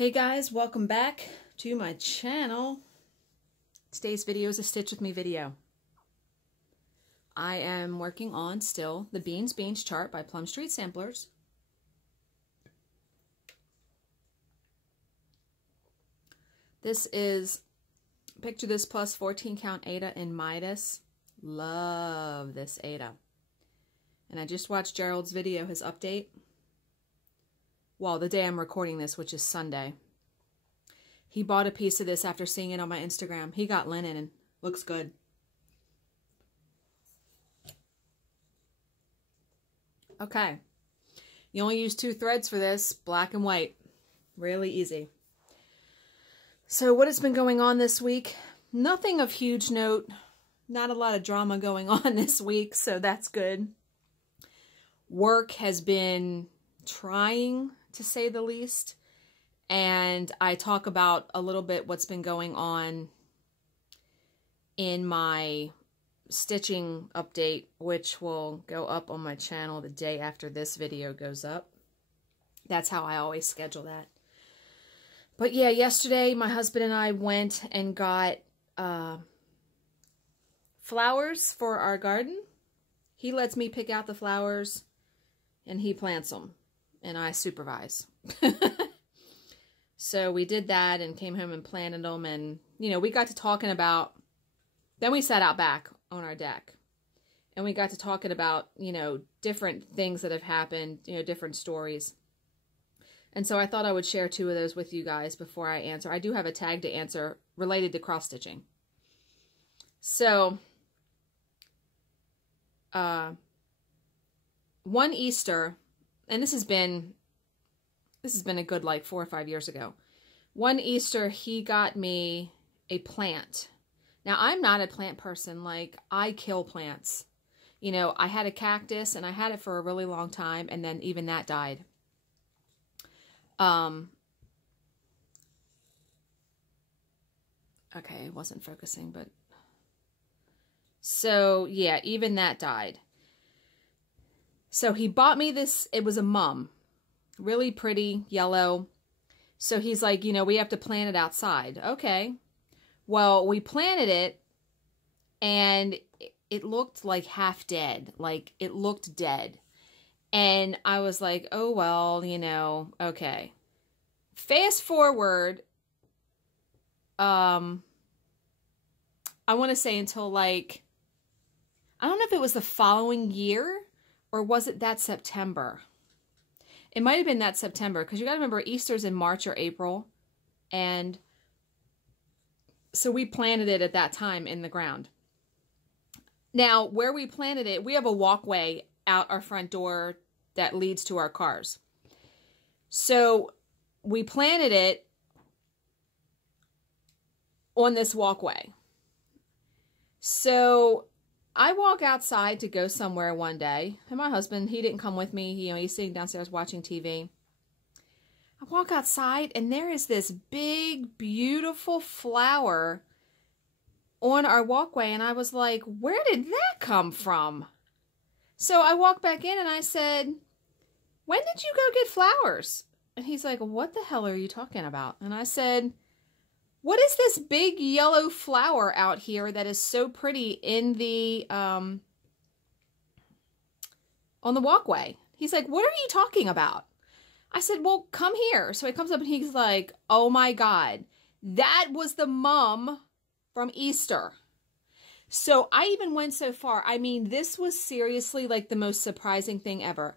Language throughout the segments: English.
Hey guys, welcome back to my channel. Today's video is a Stitch With Me video. I am working on still the Beans chart by Plum Street Samplers. This is Picture This Plus 14 count Aida in Midas. Love this Aida. And I just watched Gerald's video, his update. Well, the day I'm recording this, which is Sunday. He bought a piece of this after seeing it on my Instagram. He got linen and looks good. Okay. You only use 2 threads for this, black and white. Really easy. So what has been going on this week? Nothing of huge note. Not a lot of drama going on this week, so that's good. Work has been trying, to say the least, and I talk about a little bit what's been going on in my stitching update, which will go up on my channel the day after this video goes up. That's how I always schedule that. But yeah, yesterday my husband and I went and got flowers for our garden. He lets me pick out the flowers and he plants them. And I supervise. So we did that and came home and planted them. And, you know, we got to talking about, then we sat out back on our deck. And we got to talking about, you know, different things that have happened, you know, different stories. And so I thought I would share 2 of those with you guys before I answer. I do have a tag to answer related to cross stitching. So, one Easter, and this has been a good like 4 or 5 years ago. One Easter, he got me a plant. Now, I'm not a plant person. Like, I kill plants. You know, I had a cactus, and I had it for a really long time, and then even that died. Okay, it wasn't focusing, but... So, yeah, even that died. So he bought me this, it was a mum, really pretty, yellow. So he's like, you know, we have to plant it outside. Okay. Well, we planted it and it looked like half dead. Like it looked dead. And I was like, oh, well, you know, okay. Fast forward, I want to say until like, I don't know if it was the following year. Or was it that September? It might have been that September, because you got to remember Easter's in March or April. And so we planted it at that time in the ground. Now, where we planted it, we have a walkway out our front door that leads to our cars. So we planted it on this walkway. So I walk outside to go somewhere one day, and my husband, he didn't come with me. You know, he's sitting downstairs watching TV. I walk outside, and there is this big, beautiful flower on our walkway, and I was like, where did that come from? So I walked back in, and I said, when did you go get flowers? And he's like, what the hell are you talking about? And I said, what is this big yellow flower out here that is so pretty in the, on the walkway? He's like, what are you talking about? I said, well, come here. So he comes up and he's like, oh my God, that was the mum from Easter. So I even went so far. I mean, this was seriously like the most surprising thing ever.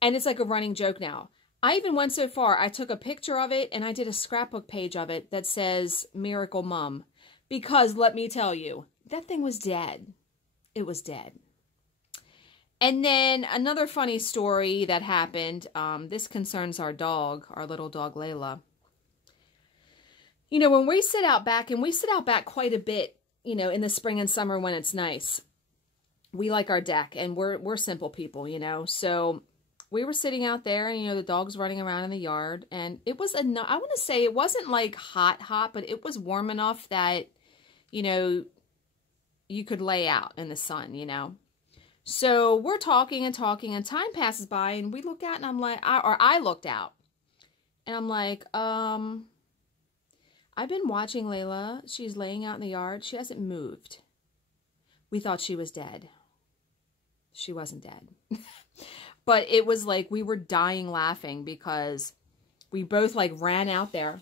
And it's like a running joke now. I even went so far, I took a picture of it and I did a scrapbook page of it that says Miracle Mum. Because let me tell you, that thing was dead. It was dead. And then another funny story that happened, this concerns our dog, our little dog Layla. You know, when we sit out back, and we sit out back quite a bit, you know, in the spring and summer when it's nice. We like our deck, and we're simple people, you know, so we were sitting out there, and, you know, the dog's running around in the yard, and it was, I want to say it wasn't like hot, but it was warm enough that, you know, you could lay out in the sun, you know. So we're talking and talking, and time passes by, and we look out, and I'm like, I looked out, And I'm like, I've been watching Layla. She's laying out in the yard. She hasn't moved. We thought she was dead. She wasn't dead. But it was like we were dying laughing because we both like ran out there.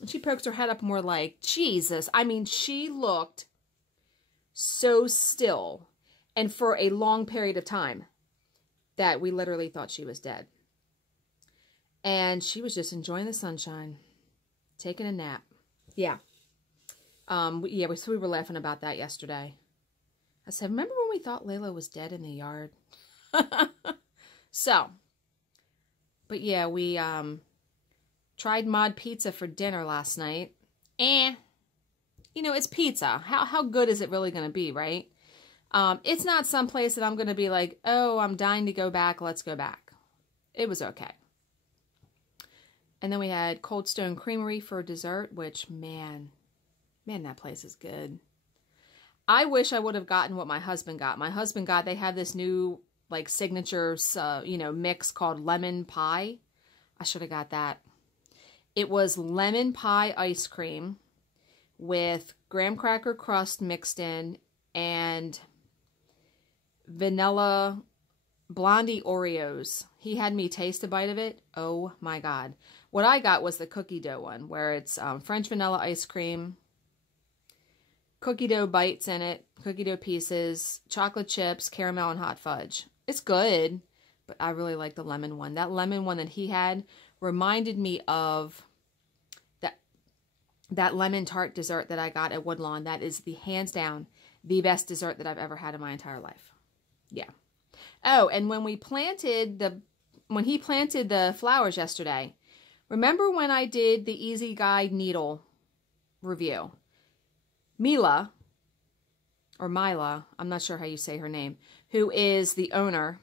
And she pokes her head up and we're like, Jesus. I mean, she looked so still and for a long period of time that we literally thought she was dead. And she was just enjoying the sunshine, taking a nap. Yeah. Yeah, we were laughing about that yesterday. I said, remember when we thought Layla was dead in the yard? So, but yeah, we tried mod pizza for dinner last night. You know, it's pizza. How good is it really going to be, right? It's not some place that I'm going to be like, oh, I'm dying to go back. Let's go back. It was okay. And then we had Cold Stone Creamery for dessert, which, man, that place is good. I wish I would have gotten what my husband got. My husband got, they have this new, like, signature, you know, mix called lemon pie. I should have got that. It was lemon pie ice cream with graham cracker crust mixed in and vanilla Blondie Oreos. He had me taste a bite of it. Oh my God. What I got was the cookie dough one, where it's French vanilla ice cream, cookie dough bites in it, cookie dough pieces, chocolate chips, caramel, and hot fudge. It's good, but I really like the lemon one. That lemon one that he had reminded me of that lemon tart dessert that I got at Woodlawn. That is the hands down the best dessert that I've ever had in my entire life. Yeah. Oh, and when he planted the flowers yesterday, remember when I did the Easy Guide needle review? Mila, I'm not sure how you say her name, who is the owner,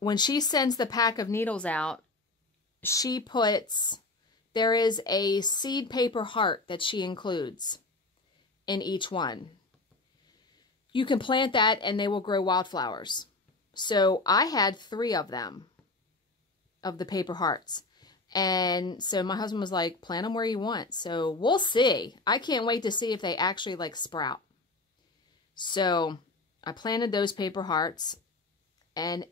when she sends the pack of needles out, she puts, there is a seed paper heart that she includes in each one. You can plant that and they will grow wildflowers. So I had 3 of them, of the paper hearts. And so my husband was like, plant them where you want. So we'll see. I can't wait to see if they actually like sprout. So I planted those paper hearts. And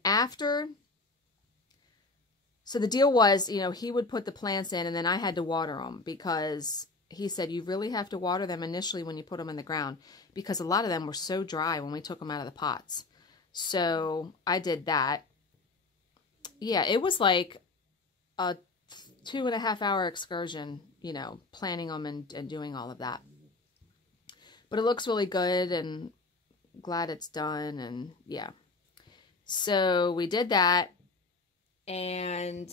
so the deal was, you know, he would put the plants in and then I had to water them because he said you really have to water them initially when you put them in the ground because a lot of them were so dry when we took them out of the pots. So I did that. Yeah, it was like a 2.5 hour excursion, you know, planting them and doing all of that. But it looks really good and glad it's done and yeah. So we did that. And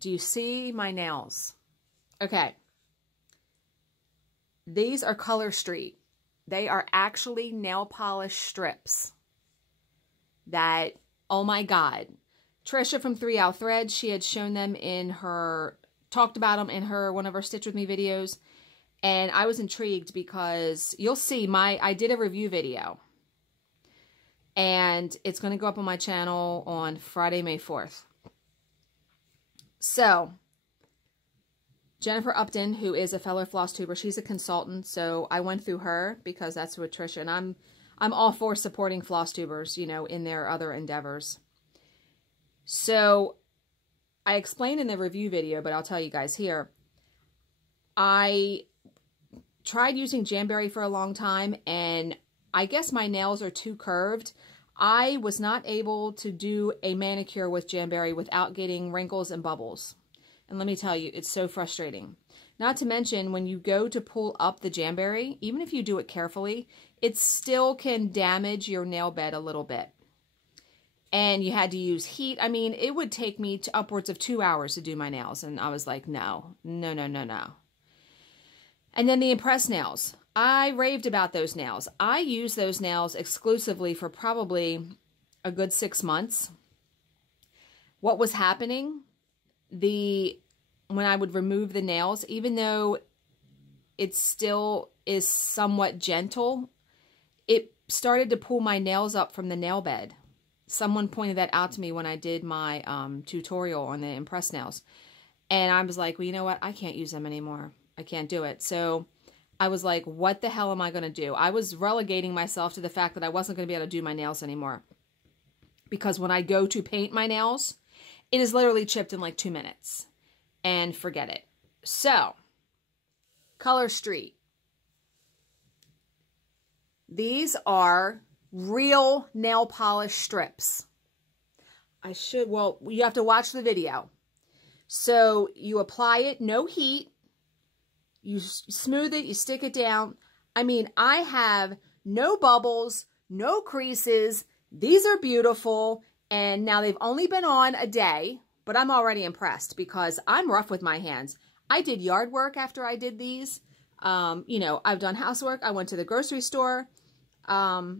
do you see my nails? Okay. These are Color Street. They are actually nail polish strips that, oh my God. Trisha from 3 Out Threads, she had shown them in her, talked about them in her, one of her Stitch With Me videos. And I was intrigued because you'll see I did a review video. And it's going to go up on my channel on Friday, May 4th. So, Jennifer Upton, who is a fellow Flosstuber, she's a consultant, so I went through her because that's with Trisha, and I'm all for supporting Flosstubers, you know, in their other endeavors. So, I explained in the review video, but I'll tell you guys here. I tried using Jamberry for a long time, and I guess my nails are too curved. I was not able to do a manicure with Jamberry without getting wrinkles and bubbles. And let me tell you, it's so frustrating. Not to mention, when you go to pull up the Jamberry, even if you do it carefully, it still can damage your nail bed a little bit. And you had to use heat. I mean, it would take me to upwards of 2 hours to do my nails. And I was like, no. And then the Impress nails. I raved about those nails. I used those nails exclusively for probably a good 6 months. What was happening, when I would remove the nails, even though it still is somewhat gentle, it started to pull my nails up from the nail bed. Someone pointed that out to me when I did my tutorial on the Impress nails. And I was like, well, you know what? I can't use them anymore. I can't do it. So I was like, what the hell am I going to do? I was relegating myself to the fact that I wasn't going to be able to do my nails anymore. Because when I go to paint my nails, it is literally chipped in like 2 minutes. And forget it. So, Color Street. These are real nail polish strips. Well, you have to watch the video. So, you apply it, no heat. You smooth it, you stick it down. I mean, I have no bubbles, no creases. These are beautiful. And now they've only been on a day, but I'm already impressed because I'm rough with my hands. I did yard work after I did these. You know, I've done housework. I went to the grocery store. I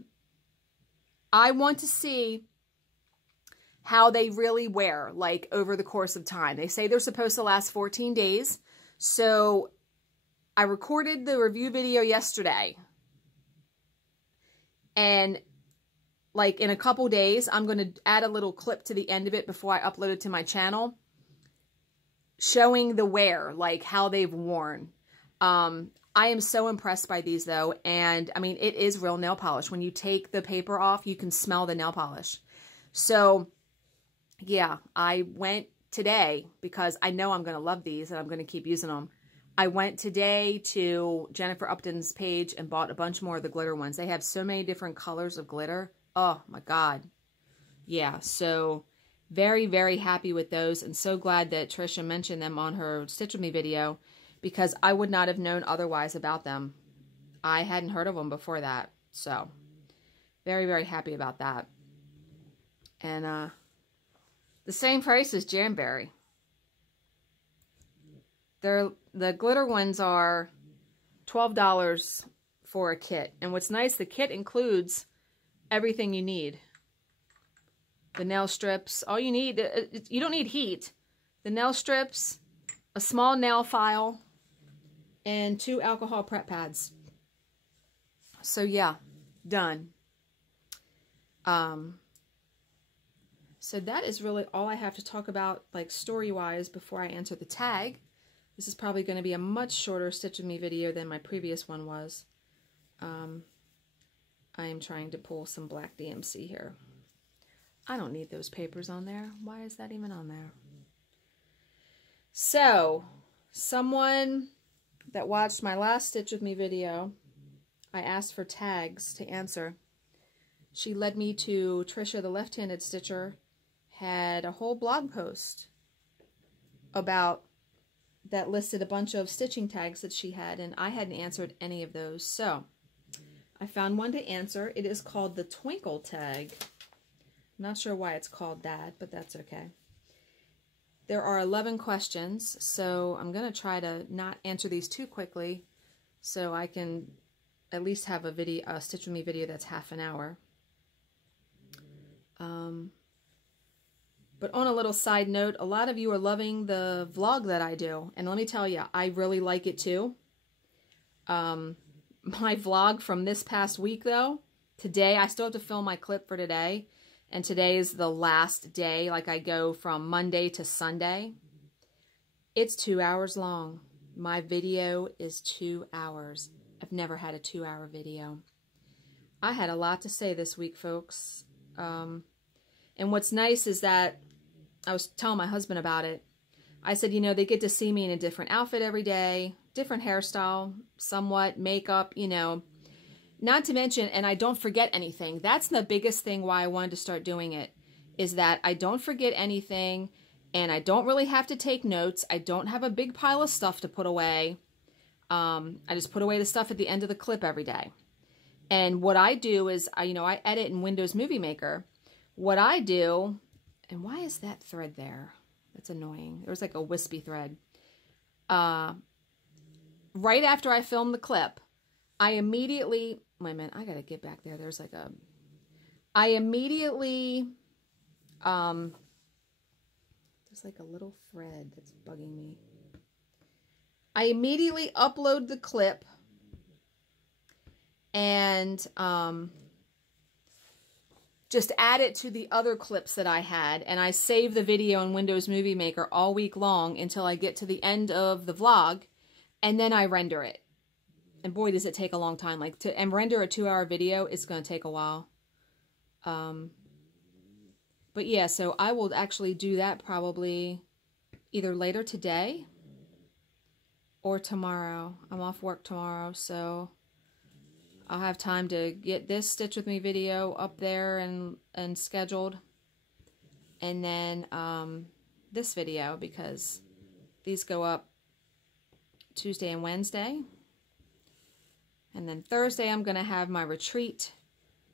want to see how they really wear, like, over the course of time. They say they're supposed to last 14 days. So I recorded the review video yesterday. And like in a couple days, I'm going to add a little clip to the end of it before I upload it to my channel, showing the wear, like how they've worn. I am so impressed by these though. And I mean, it is real nail polish. When you take the paper off, you can smell the nail polish. So yeah, I went today because I know I'm going to love these and I'm going to keep using them. I went today to Jennifer Upton's page and bought a bunch more of the glitter ones. They have so many different colors of glitter. Oh my God. Yeah. So very, very happy with those and so glad that Trisha mentioned them on her Stitch With Me video because I would not have known otherwise about them. I hadn't heard of them before that. So very, very happy about that. And the same price as Jamberry. The glitter ones are $12 for a kit. And what's nice, the kit includes everything you need. The nail strips, all you need, you don't need heat. The nail strips, a small nail file, and 2 alcohol prep pads. So yeah, done. So that is really all I have to talk about, like story-wise, before I answer the tag. This is probably going to be a much shorter Stitch With Me video than my previous one was. I am trying to pull some black DMC here. I don't need those papers on there. Why is that even on there? So, someone that watched my last Stitch With Me video, I asked for tags to answer. She led me to Trisha, the left-handed stitcher, had a whole blog post about that listed a bunch of stitching tags that she had, and I hadn't answered any of those. So, I found one to answer. It is called the Twinkle tag. I'm not sure why it's called that, but that's okay. There are 11 questions, so I'm going to try to not answer these too quickly so I can at least have a video, a Stitch With Me video that's half an hour. But on a little side note, a lot of you are loving the vlog that I do. And let me tell you, I really like it too. My vlog from this past week though, today, I still have to film my clip for today. And today is the last day, like I go from Monday to Sunday. It's 2 hours long. My video is 2 hours. I've never had a 2-hour video. I had a lot to say this week, folks. And what's nice is that I was telling my husband about it. I said, you know, they get to see me in a different outfit every day, different hairstyle, somewhat, makeup, you know. Not to mention, and I don't forget anything. That's the biggest thing why I wanted to start doing it, is that I don't forget anything, and I don't really have to take notes. I don't have a big pile of stuff to put away. I just put away the stuff at the end of the clip every day. And what I do is, I edit in Windows Movie Maker. What I do, and why is that thread there? That's annoying. There was like a wispy thread. Right after I film the clip, I immediately, wait a minute, I gotta get back there. There's like a, I immediately, there's like a little thread that's bugging me. I immediately upload the clip and just add it to the other clips that I had, and I save the video in Windows Movie Maker all week long until I get to the end of the vlog, and then I render it. And boy, does it take a long time. Like, and render a 2-hour video, it's going to take a while. But yeah, so I will actually do that probably either later today or tomorrow. I'm off work tomorrow, so I'll have time to get this Stitch With Me video up there and scheduled. And then this video, because these go up Tuesday and Wednesday. And then Thursday I'm going to have my retreat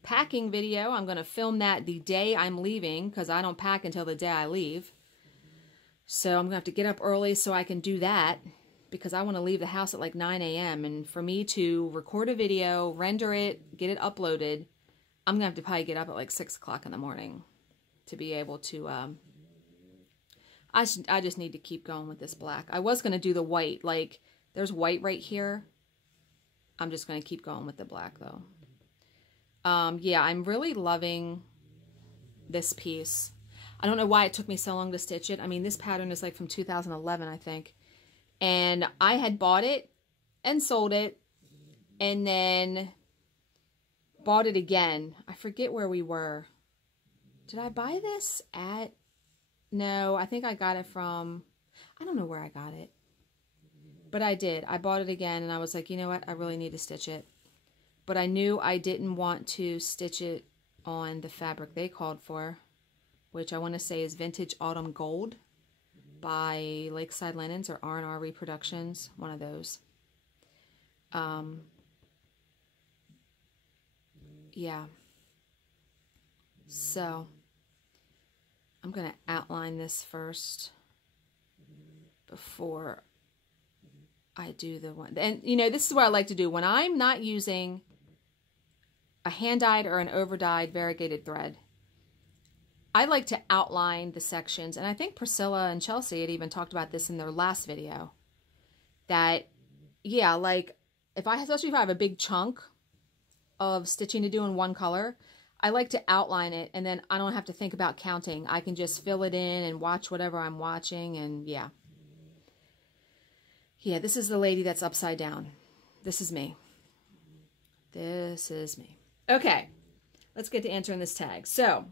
packing video. I'm going to film that the day I'm leaving, because I don't pack until the day I leave. So I'm going to have to get up early so I can do that, because I want to leave the house at like 9 a.m. And for me to record a video, render it, get it uploaded, I'm going to have to probably get up at like 6 o'clock in the morning to be able to, I just need to keep going with this black. I was going to do the white, like there's white right here. I'm just going to keep going with the black though. Yeah, I'm really loving this piece. I don't know why it took me so long to stitch it. I mean, this pattern is like from 2011, I think. And I had bought it and sold it and then bought it again. I forget where we were. Did I buy this at... No, I think I got it from... I don't know where I got it. But I did. I bought it again and I was like, you know what? I really need to stitch it. But I knew I didn't want to stitch it on the fabric they called for, which I want to say is Vintage Autumn Gold by Lakeside Linens or R&R Reproductions, one of those. Yeah. So, I'm going to outline this first before I do the one. And, you know, this is what I like to do. When I'm not using a hand-dyed or an over-dyed variegated thread, I like to outline the sections. And I think Priscilla and Chelsea had even talked about this in their last video. That, yeah, like, especially if I have a big chunk of stitching to do in one color, I like to outline it, and then I don't have to think about counting. I can just fill it in and watch whatever I'm watching, and yeah. Yeah, this is the lady that's upside down. This is me. This is me. Okay, let's get to answering this tag. So,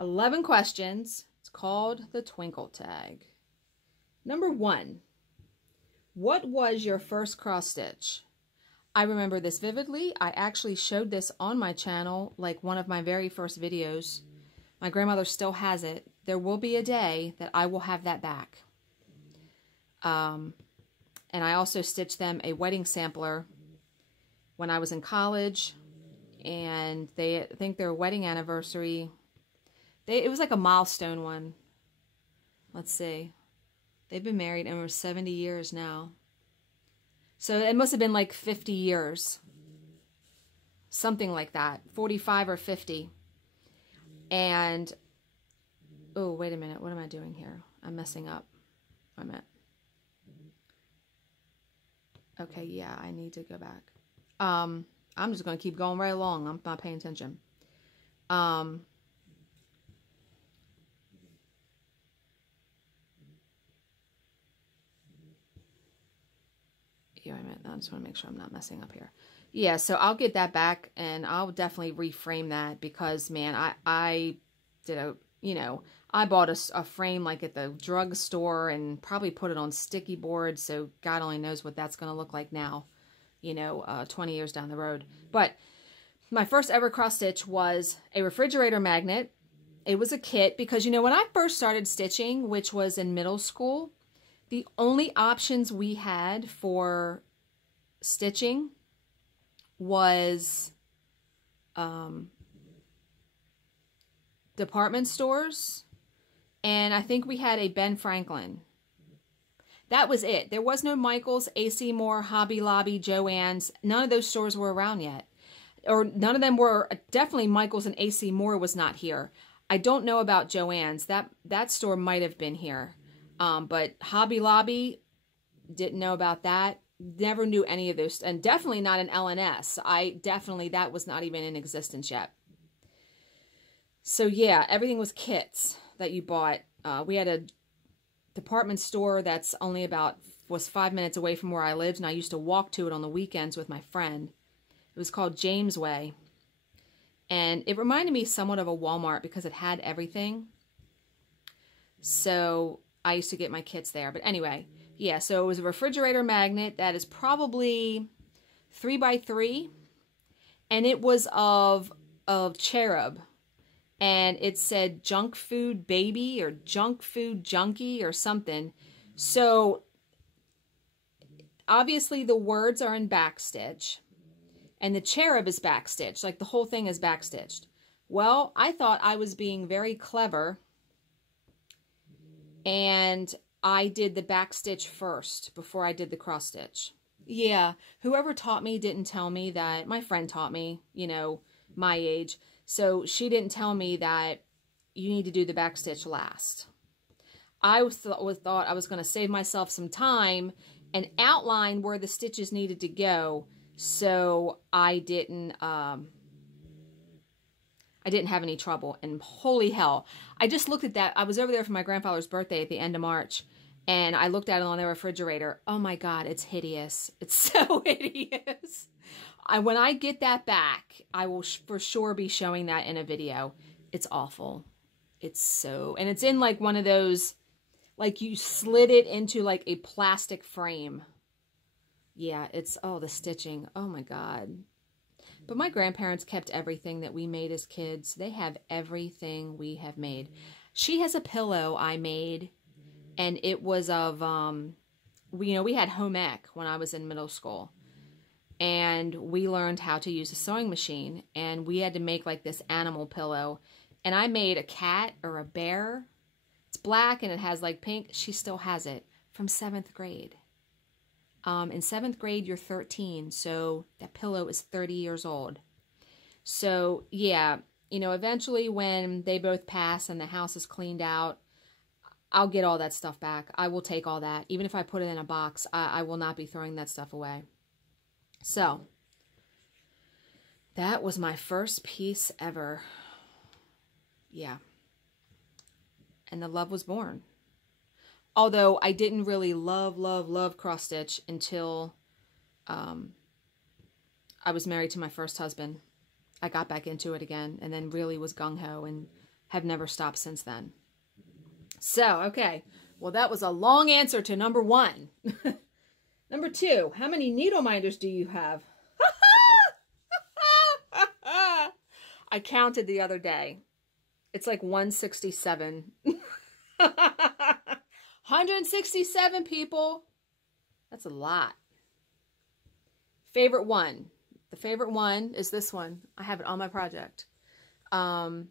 11 questions. It's called the Twinkle tag. Number 1. What was your first cross stitch? I remember this vividly. I actually showed this on my channel, like one of my very first videos. My grandmother still has it. There will be a day that I will have that back. And I also stitched them a wedding sampler when I was in college. And I think their wedding anniversary, it was like a milestone one. Let's see. They've been married over 70 years now. So it must have been like 50 years. Something like that. 45 or 50. And, oh, wait a minute. What am I doing here? I'm messing up. I'm at. Okay, yeah, I need to go back. I'm just going to keep going right along. I'm not paying attention. Yeah, wait a minute. I just want to make sure I'm not messing up here. Yeah, so I'll get that back, and I'll definitely reframe that because, man, I did a, you know, I bought a frame like at the drugstore and probably put it on sticky board, so God only knows what that's going to look like now, you know, 20 years down the road. But my first ever cross stitch was a refrigerator magnet. It was a kit because, you know, when I first started stitching, which was in middle school, the only options we had for stitching was department stores, and I think we had a Ben Franklin. That was it. There was no Michael's, AC Moore, Hobby Lobby, Joann's. None of those stores were around yet. Or none of them were, definitely Michael's and AC Moore was not here. I don't know about Joann's. That store might have been here. But Hobby Lobby, didn't know about that. Never knew any of those. And definitely not an LNS. That was not even in existence yet. So yeah, everything was kits that you bought. We had a department store that's only was 5 minutes away from where I lived, and I used to walk to it on the weekends with my friend. It was called James Way. And it reminded me somewhat of a Walmart because it had everything. So I used to get my kits there. But anyway, yeah, so it was a refrigerator magnet that is probably 3x3. And it was of cherub. And it said junk food baby or junk food junkie or something. So obviously the words are in backstitch. And the cherub is backstitched. Like the whole thing is backstitched. Well, I thought I was being very clever. And I did the backstitch first before I did the cross stitch. Yeah, whoever taught me didn't tell me that. My friend taught me, you know, my age. So she didn't tell me that you need to do the backstitch last. I thought I was going to save myself some time and outline where the stitches needed to go. So I didn't have any trouble. And holy hell, I just looked at that. I was over there for my grandfather's birthday at the end of March, and I looked at it on the refrigerator. Oh my God, it's hideous. It's so hideous. When I get that back, I will for sure be showing that in a video. It's awful. It's so, and it's in like one of those, like you slid it into like a plastic frame. Yeah, it's, oh, the stitching. Oh my God. But my grandparents kept everything that we made as kids. They have everything we have made. She has a pillow I made, and it was of, we had home ec when I was in middle school. And we learned how to use a sewing machine, and we had to make like this animal pillow. And I made a cat or a bear. It's black and it has like pink. She still has it from 7th grade. In 7th grade, you're 13, so that pillow is 30 years old. So, yeah, you know, eventually when they both pass and the house is cleaned out, I'll get all that stuff back. I will take all that. Even if I put it in a box, I will not be throwing that stuff away. So, that was my first piece ever. Yeah. And the love was born. Although I didn't really love cross stitch until I was married to my first husband. I got back into it again and then really was gung-ho and have never stopped since then. So, okay. Well, that was a long answer to number 1. Number 2, how many needle minders do you have? I counted the other day. It's like 167. 167 people. That's a lot. Favorite one. The favorite one is this one. I have it on my project. And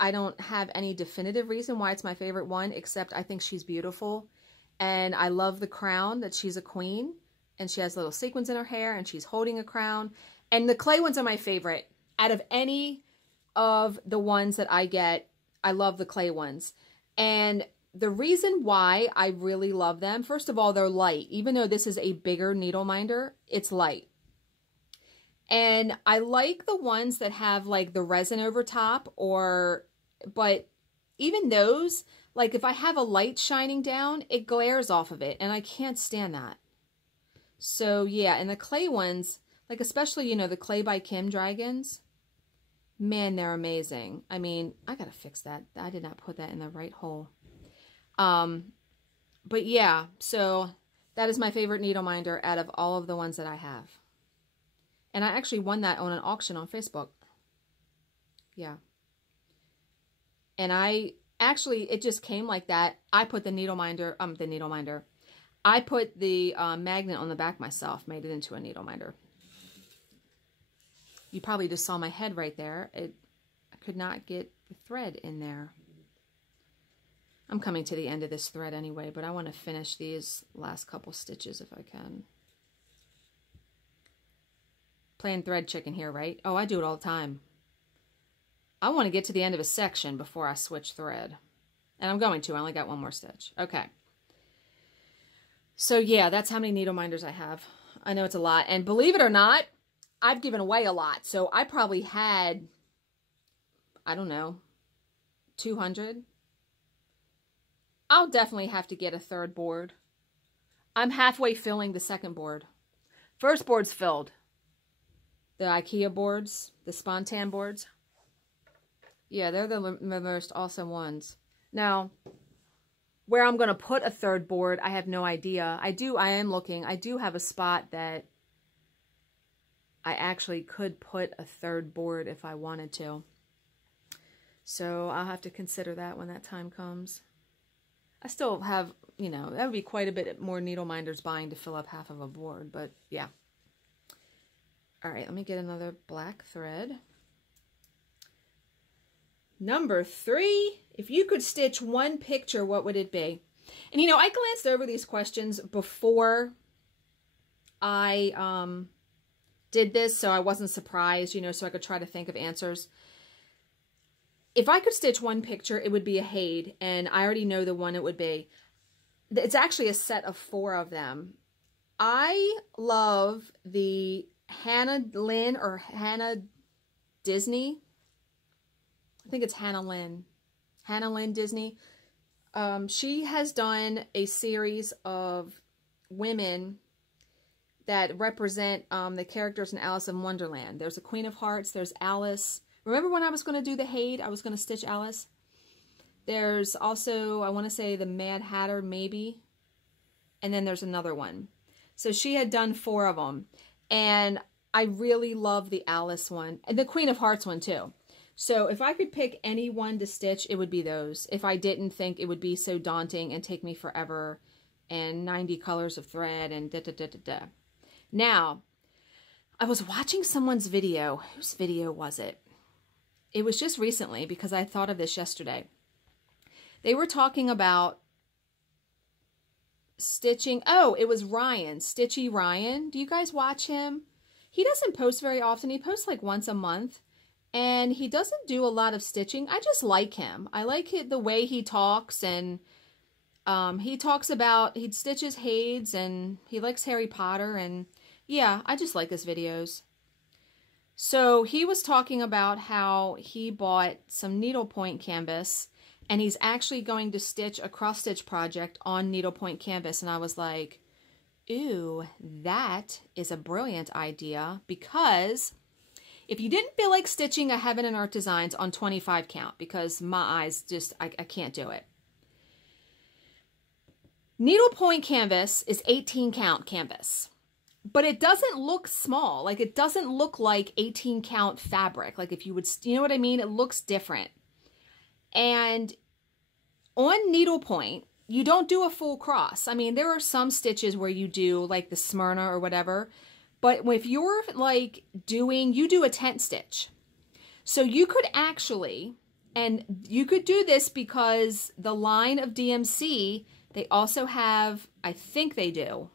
I don't have any definitive reason why it's my favorite one, except I think she's beautiful. And I love the crown, that she's a queen. And she has little sequins in her hair, and she's holding a crown. And the clay ones are my favorite. Out of any of the ones that I get, I love the clay ones. And the reason why I really love them, first of all, they're light. Even though this is a bigger needle minder, it's light. And I like the ones that have like the resin over top, but even those, like if I have a light shining down, it glares off of it, and I can't stand that. So yeah, and the clay ones, like especially, you know, the Clay by Kim dragons, man, they're amazing. I mean, I gotta fix that. I did not put that in the right hole. But yeah, so that is my favorite needle minder out of all of the ones that I have. And I actually won that on an auction on Facebook. Yeah. And it just came like that. I put the needle minder, I put the magnet on the back myself, made it into a needle minder. You probably just saw my head right there. I could not get the thread in there. I'm coming to the end of this thread anyway, but I want to finish these last couple stitches if I can. Playing thread chicken here, right? Oh, I do it all the time. I want to get to the end of a section before I switch thread. And I'm going to. I only got one more stitch. Okay. So yeah, that's how many needle minders I have. I know it's a lot. And believe it or not, I've given away a lot. So I probably had, I don't know, 200. I'll definitely have to get a third board. I'm halfway filling the second board. First board's filled. The IKEA boards, the Spontan boards. Yeah, they're the most awesome ones. Now, where I'm going to put a third board, I have no idea. I am looking. I do have a spot that I actually could put a third board if I wanted to. So I'll have to consider that when that time comes. I still have, you know, that would be quite a bit more needle minders buying to fill up half of a board, but yeah. All right, let me get another black thread. Number 3, if you could stitch one picture, what would it be? And, you know, I glanced over these questions before I did this, so I wasn't surprised, you know, so I could try to think of answers. If I could stitch one picture, it would be a Haid, and I already know the one it would be. It's actually a set of 4 of them. I love the Hannah Lynn or Hannah Disney. I think it's Hannah Lynn. Hannah Lynn Disney. She has done a series of women that represent the characters in Alice in Wonderland. There's a Queen of Hearts. There's Alice. Remember when I was going to do the Haid? I was going to stitch Alice. There's also, I want to say, the Mad Hatter, maybe. And then there's another one. So she had done 4 of them. And I really love the Alice one. And the Queen of Hearts one, too. So if I could pick any one to stitch, it would be those. If I didn't think it would be so daunting and take me forever and 90 colors of thread and da-da-da-da-da. Now, I was watching someone's video. Whose video was it? It was just recently because I thought of this yesterday. They were talking about stitching. Oh, it was Ryan, Stitchy Ryan. Do you guys watch him? He doesn't post very often. He posts like once a month. And he doesn't do a lot of stitching. I just like him. I like the way he talks. And he talks about, he stitches Haids and he likes Harry Potter. And yeah, I just like his videos. So he was talking about how he bought some needlepoint canvas. And he's actually going to stitch a cross-stitch project on needlepoint canvas. And I was like, ooh, that is a brilliant idea. Because if you didn't feel like stitching a Heaven and Earth Designs on 25 count, because my eyes just, I can't do it. Needlepoint canvas is 18 count canvas. But it doesn't look small. Like, it doesn't look like 18 count fabric. Like, if you would, you know what I mean? It looks different. And on needlepoint, you don't do a full cross. I mean, there are some stitches where you do, like the Smyrna or whatever. But if you're, like, you do a tent stitch. So you could actually, and you could do this because the line of DMC, they also have, I think they do.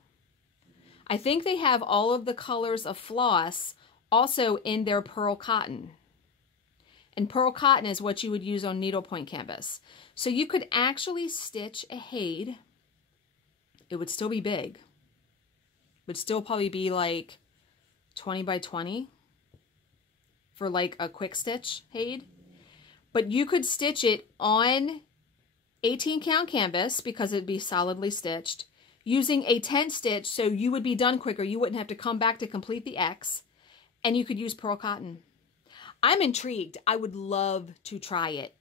I think they have all of the colors of floss also in their pearl cotton. And pearl cotton is what you would use on needlepoint canvas. So you could actually stitch a Haid. It would still be big. Would still probably be like 20 by 20 for like a quick stitch Haid. But you could stitch it on 18 count canvas because it'd be solidly stitched using a tent stitch, so you would be done quicker. You wouldn't have to come back to complete the X, and you could use pearl cotton. I'm intrigued. I would love to try it,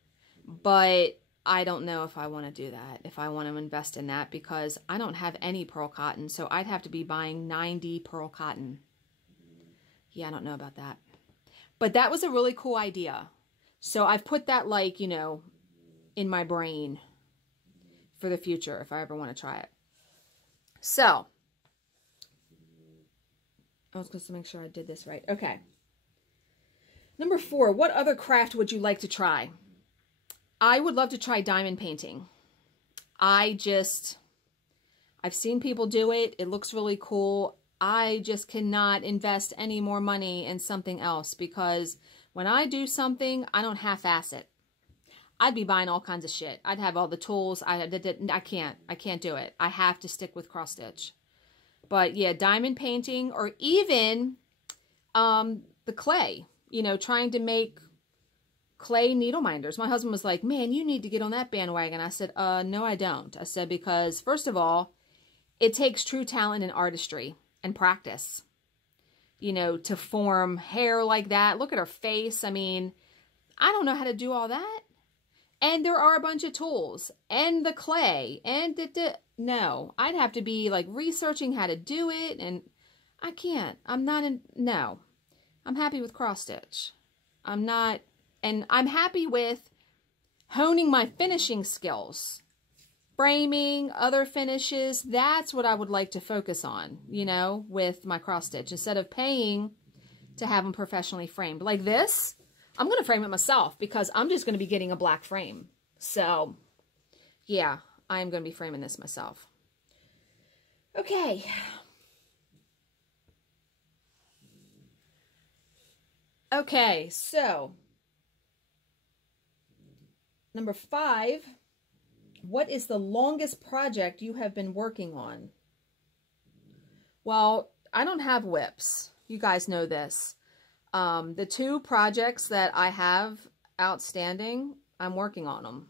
but I don't know if I want to do that, if I want to invest in that, because I don't have any pearl cotton, so I'd have to be buying 90 pearl cotton. Yeah, I don't know about that. But that was a really cool idea. So I've put that, like, you know, in my brain for the future if I ever want to try it. So, I was going to make sure I did this right. Okay. Number 4, what other craft would you like to try? I would love to try diamond painting. I've seen people do it. It looks really cool. I just cannot invest any more money in something else because when I do something, I don't half-ass it. I'd be buying all kinds of shit. I'd have all the tools. I can't do it. I have to stick with cross stitch. But yeah, diamond painting, or even the clay, you know, trying to make clay needle minders. My husband was like, man, you need to get on that bandwagon. I said, no, I don't. I said, because first of all, it takes true talent and artistry and practice, you know, to form hair like that. Look at her face. I mean, I don't know how to do all that. And there are a bunch of tools and the clay and no, I'd have to be like researching how to do it. And I can't, no, I'm happy with cross stitch. I'm happy with honing my finishing skills, framing, other finishes. That's what I would like to focus on, you know, with my cross stitch instead of paying to have them professionally framed. Like this, I'm going to frame it myself because I'm just going to be getting a black frame. So yeah, I'm going to be framing this myself. Okay. Okay, so number 5, what is the longest project you have been working on? Well, I don't have whips. You guys know this. The 2 projects that I have outstanding, I'm working on them.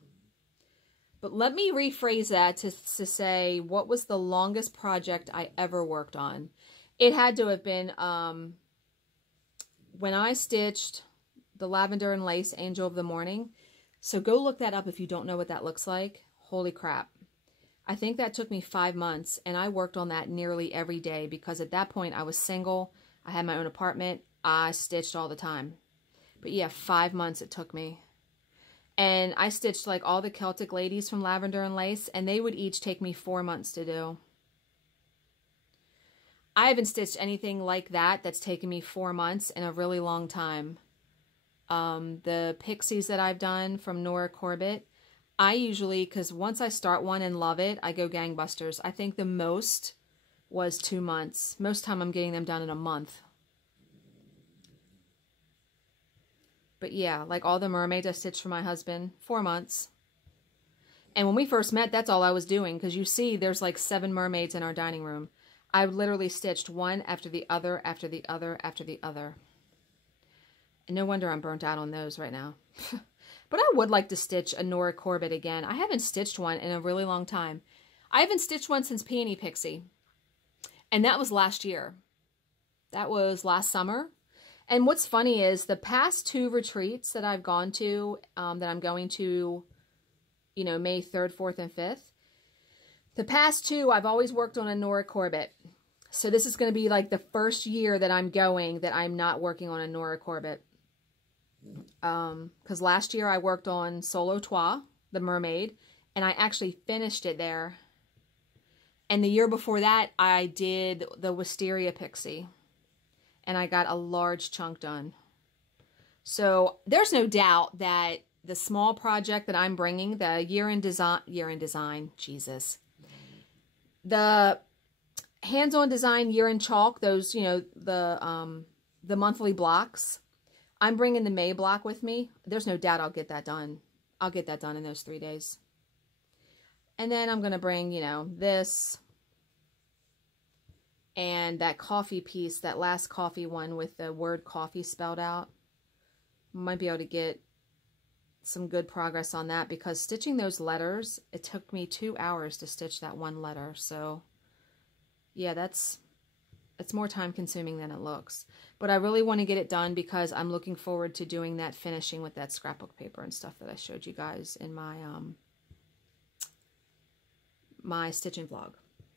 But let me rephrase that to say, what was the longest project I ever worked on? It had to have been when I stitched the Lavender and Lace Angel of the Morning. So go look that up if you don't know what that looks like. Holy crap. I think that took me 5 months, and I worked on that nearly every day because at that point I was single. I had my own apartment. I stitched all the time. But yeah, 5 months it took me. And I stitched like all the Celtic ladies from Lavender and Lace, and they would each take me 4 months to do. I haven't stitched anything like that that's taken me 4 months in a really long time. The pixies that I've done from Nora Corbett, I usually, because once I start one and love it, I go gangbusters. I think the most was 2 months. Most time I'm getting them done in a month. But yeah, like all the mermaids I stitched for my husband, 4 months. And when we first met, that's all I was doing. Because you see, there's like 7 mermaids in our dining room. I literally stitched one after the other, after the other, after the other. And no wonder I'm burnt out on those right now. But I would like to stitch a Nora Corbett again. I haven't stitched one in a really long time. I haven't stitched one since Peony Pixie. And that was last year. That was last summer. And what's funny is the past 2 retreats that I've gone to, that I'm going to, you know, May 3rd, 4th, and 5th. The past 2, I've always worked on a Nora Corbett. So this is going to be like the first year that I'm going that I'm not working on a Nora Corbett. Because last year I worked on Solo Trois, the mermaid, and I actually finished it there. And the year before that, I did the Wisteria Pixie. And I got a large chunk done. So there's no doubt that the small project that I'm bringing, the year in design, Jesus. The hands-on design year in chalk, those, you know, the monthly blocks. I'm bringing the May block with me. There's no doubt I'll get that done. I'll get that done in those 3 days. And then I'm going to bring, you know, this and that coffee piece, that last coffee one with the word coffee spelled out. Might be able to get some good progress on that because stitching those letters, it took me 2 hours to stitch that one letter. So yeah, it's more time consuming than it looks. But I really want to get it done because I'm looking forward to doing that finishing with that scrapbook paper and stuff that I showed you guys in my my stitching vlog.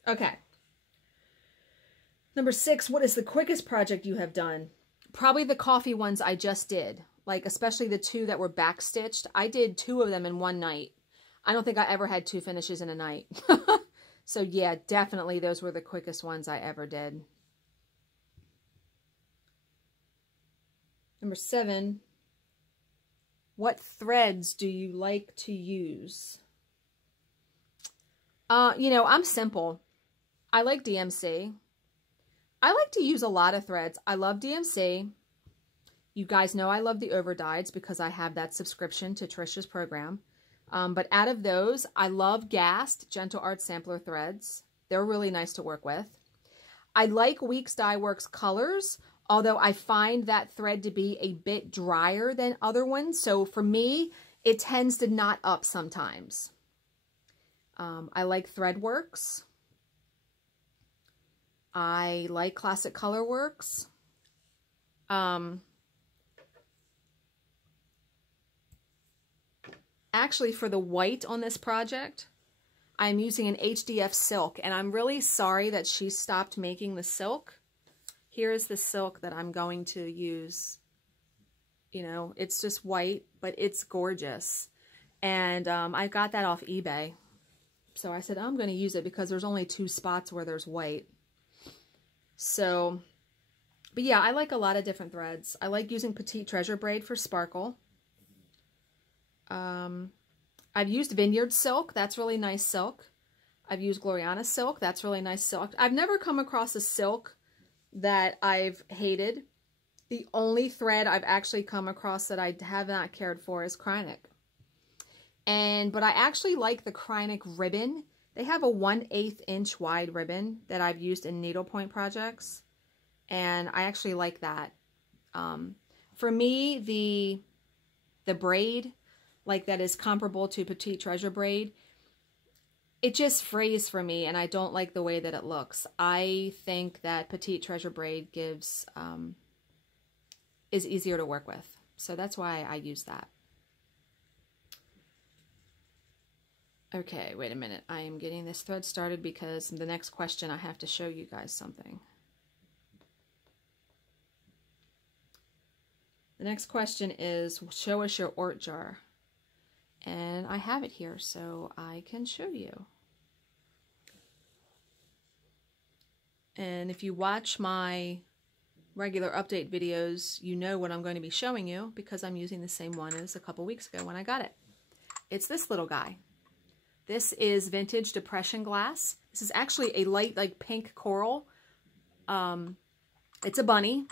Okay. Number 6, what is the quickest project you have done? Probably the coffee ones I just did. Like, especially the 2 that were back stitched. I did 2 of them in one night. I don't think I ever had 2 finishes in a night. So yeah, definitely those were the quickest ones I ever did. Number 7, what threads do you like to use? You know, I'm simple. I like DMC. I like to use a lot of threads. I love DMC. You guys know I love the overdyes because I have that subscription to Trisha's program. But out of those, I love Gast Gentle Art Sampler threads. They're really nice to work with. I like Weeks Dye Works colors, Although I find that thread to be a bit drier than other ones. So for me, it tends to knot up sometimes. I like Threadworks. I like Classic Colorworks. Actually, for the white on this project, I'm using an HDF silk, and I'm really sorry that she stopped making the silk. Here's the silk that I'm going to use. You know, it's just white, but it's gorgeous. And I got that off eBay. So I said, I'm going to use it because there's only 2 spots where there's white. So, but yeah, I like a lot of different threads. I like using Petite Treasure braid for sparkle. I've used Vineyard silk. That's really nice silk. I've used Gloriana silk. That's really nice silk. I've never come across a silk that I've hated. The only thread I've actually come across that I have not cared for is Kreinik. But I actually like the Kreinik ribbon. They have a 1/8 inch wide ribbon that I've used in needlepoint projects. And I actually like that. For me, the braid, like that is comparable to Petite Treasure braid, it just frays for me, and I don't like the way that it looks. I think that Petite Treasure braid gives, is easier to work with. So that's why I use that. Okay, wait a minute. I am getting this thread started because the next question I have to show you guys something. The next question is, show us your ort jar. And I have it here, so I can show you. And if you watch my regular update videos, you know what I'm going to be showing you because I'm using the same one as a couple weeks ago when I got it. It's this little guy. This is vintage depression glass. This is actually a light, like pink coral. It's a bunny.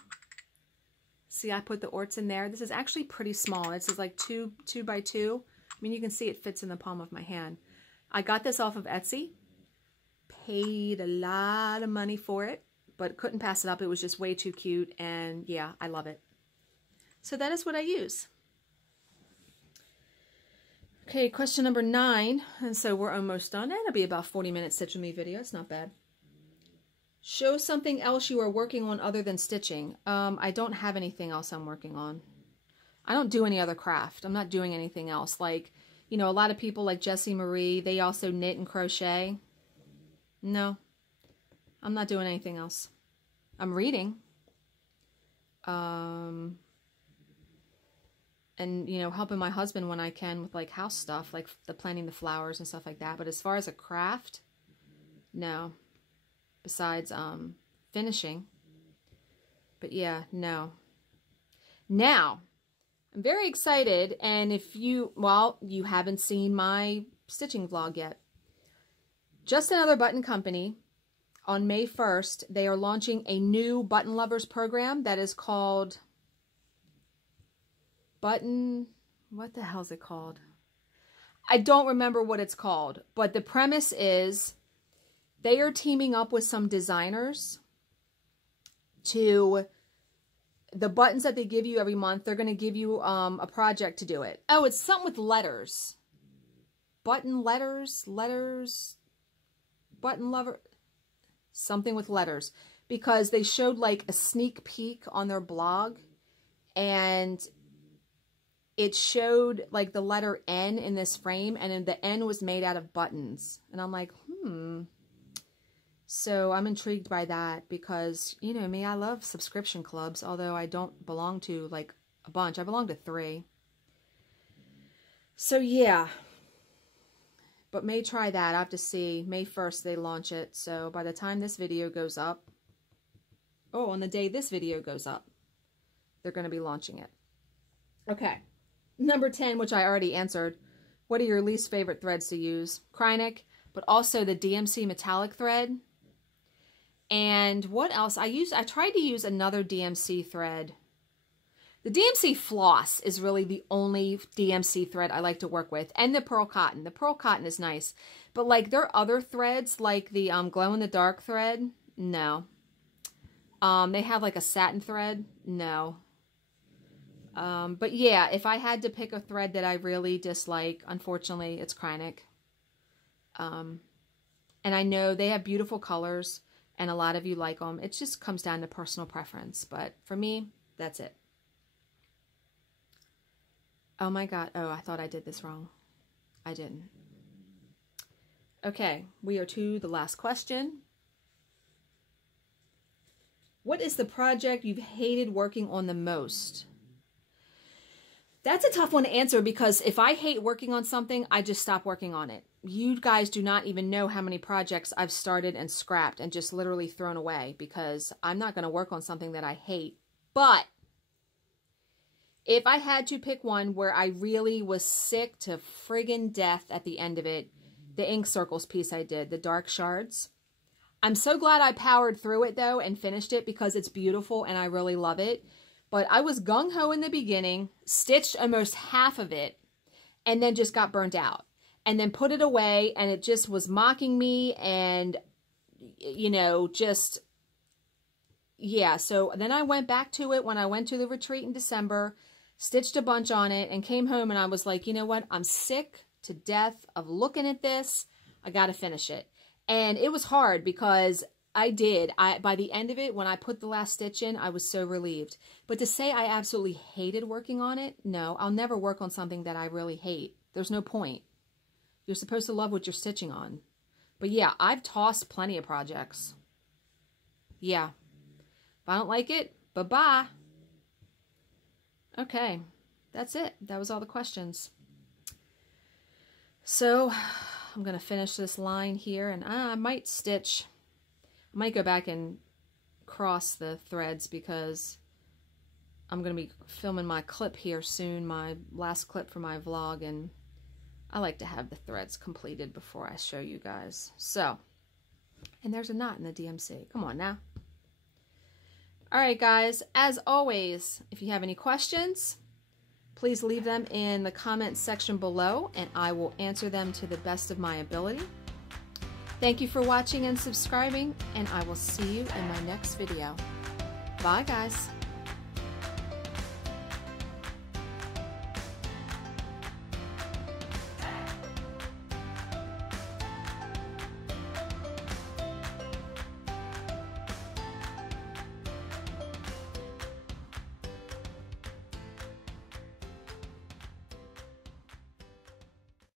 See, I put the orts in there. This is actually pretty small. This is like 2 by 2. I mean, you can see it fits in the palm of my hand. I got this off of Etsy. Paid a lot of money for it, but couldn't pass it up. It was just way too cute, and yeah, I love it. So that is what I use. Okay, question number 9, and so we're almost done. And it'll be about 40-minute Stitch With Me video. It's not bad. Show something else you are working on other than stitching. I don't have anything else I'm working on. I don't do any other craft. I'm not doing anything else. Like, you know, a lot of people like Jessie Marie, they also knit and crochet. No, I'm not doing anything else. I'm reading. And, you know, helping my husband when I can with, like, house stuff, like the planting the flowers and stuff like that. But as far as a craft, no. Besides, finishing. But, yeah, no. Now, I'm very excited, and if you, well, you haven't seen my stitching vlog yet. Just Another Button Company, on May 1st, they are launching a new Button Lovers program that is called Button, what the hell is it called? I don't remember what it's called, but the premise is they are teaming up with some designers to, the buttons that they give you every month, they're going to give you a project to do it. Oh, it's something with letters. Button letters, button lover, something with letters. Because they showed like a sneak peek on their blog, and it showed like the letter N in this frame, and then the N was made out of buttons. And I'm like, So I'm intrigued by that because, you know me, I love subscription clubs, although I don't belong to like a bunch. I belong to 3. So yeah, but may try that. I have to see. May 1st they launch it. So by the time this video goes up, oh, on the day this video goes up, they're going to be launching it. Okay. Number 10, which I already answered. What are your least favorite threads to use? Kreinik, but also the DMC metallic thread. And what else? I tried to use another DMC thread. The DMC floss is really the only DMC thread I like to work with. And the pearl cotton. The pearl cotton is nice. But like there are other threads like the glow in the dark thread. No. They have like a satin thread. No. But yeah, if I had to pick a thread that I really dislike, unfortunately, it's Kreinik. And I know they have beautiful colors, and a lot of you like them. It just comes down to personal preference. But for me, that's it. Oh my God. Oh, I thought I did this wrong. I didn't. Okay, we are to the last question. What is the project you've hated working on the most? That's a tough one to answer, because if I hate working on something, I just stop working on it. You guys do not even know how many projects I've started and scrapped and just literally thrown away because I'm not going to work on something that I hate. But if I had to pick one where I really was sick to friggin' death at the end of it, the ink circles piece I did, the dark shards. I'm so glad I powered through it though and finished it because it's beautiful and I really love it. But I was gung-ho in the beginning, stitched almost half of it, and then just got burnt out. And then put it away, and it just was mocking me, and, you know, just, yeah. So then I went back to it when I went to the retreat in December, stitched a bunch on it, and came home, and I was like, you know what? I'm sick to death of looking at this. I got to finish it. And it was hard because by the end of it, when I put the last stitch in, I was so relieved. But to say I absolutely hated working on it, no, I'll never work on something that I really hate. There's no point. You're supposed to love what you're stitching on. But yeah, I've tossed plenty of projects. Yeah. If I don't like it, bye-bye. Okay, that's it. That was all the questions. So I'm going to finish this line here, and I might stitch... I might go back and cross the threads because I'm going to be filming my clip here soon, my last clip for my vlog, and I like to have the threads completed before I show you guys. So, and there's a knot in the DMC. Come on now. All right, guys, as always, if you have any questions, please leave them in the comments section below, and I will answer them to the best of my ability. Thank you for watching and subscribing, and I will see you in my next video. Bye, guys.